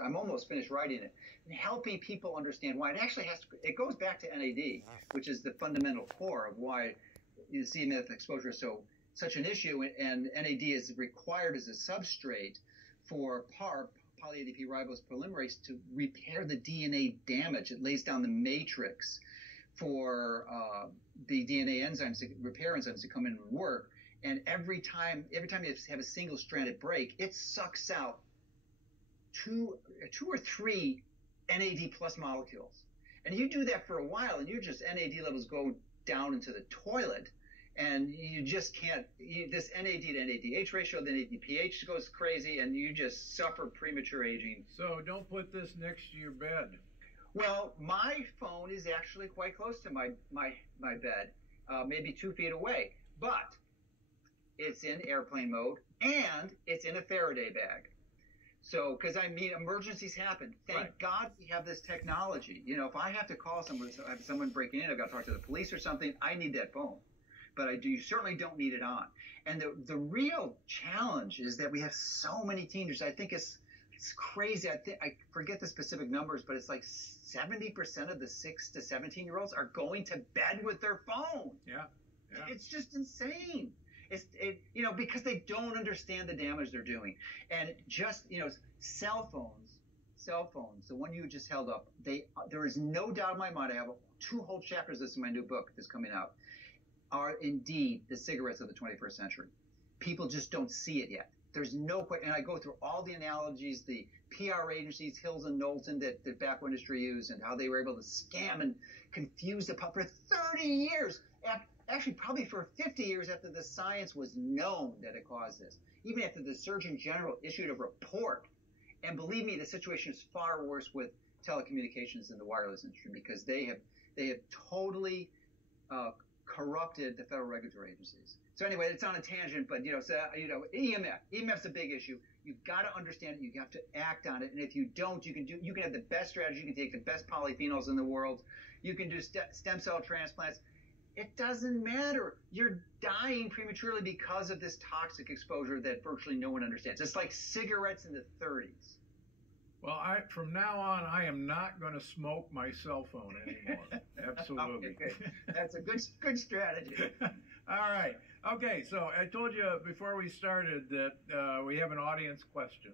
I'm almost finished writing it, and helping people understand why it actually has to. It goes back to NAD, which is the fundamental core of why the EMF exposure is such an issue, and NAD is required as a substrate for PARP, poly-ADP ribose polymerase, to repair the DNA damage. It lays down the matrix for the DNA enzymes, repair enzymes to come in and work. And every time you have a single-stranded break, it sucks out two or three NAD plus molecules. And you do that for a while, and NAD levels go down into the toilet, and you just can't. This NAD to NADH ratio, the NADPH goes crazy, and you just suffer premature aging. So don't put this next to your bed. Well, my phone is actually quite close to my bed, maybe 2 feet away, but it's in airplane mode and it's in a Faraday bag. So, because emergencies happen. Thank God we have this technology. You know, if I have to call someone breaking in, I've got to talk to the police or something, I need that phone. But you certainly don't need it on. And the real challenge is that we have so many teenagers. I think it's crazy. I forget the specific numbers, but it's like 70% of the 6 to 17-year-olds are going to bed with their phone. Yeah. It's just insane. Because they don't understand the damage they're doing. And just, cell phones, the one you just held up, there is no doubt in my mind, I have 2 whole chapters of this in my new book that's coming out, are indeed the cigarettes of the 21st century. People just don't see it yet. There's no question, and I go through all the analogies, the PR agencies, Hills and Knowlton, that the tobacco industry used, and how they were able to scam and confuse the public for 30 years. Actually, probably for 50 years after the science was known that it caused this. Even after the Surgeon General issued a report. And believe me, the situation is far worse with telecommunications in the wireless industry, because they have totally corrupted the federal regulatory agencies. So anyway, it's on a tangent, but EMF's a big issue. You've got to understand it. You have to act on it. And if you don't, you can have the best strategy. You can take the best polyphenols in the world. You can do stem cell transplants. It doesn't matter. You're dying prematurely because of this toxic exposure that virtually no one understands. It's like cigarettes in the 30s. Well, from now on, I am not going to smoke my cell phone anymore. Absolutely. Okay, that's a good strategy. All right. Okay, so I told you before we started that we have an audience question.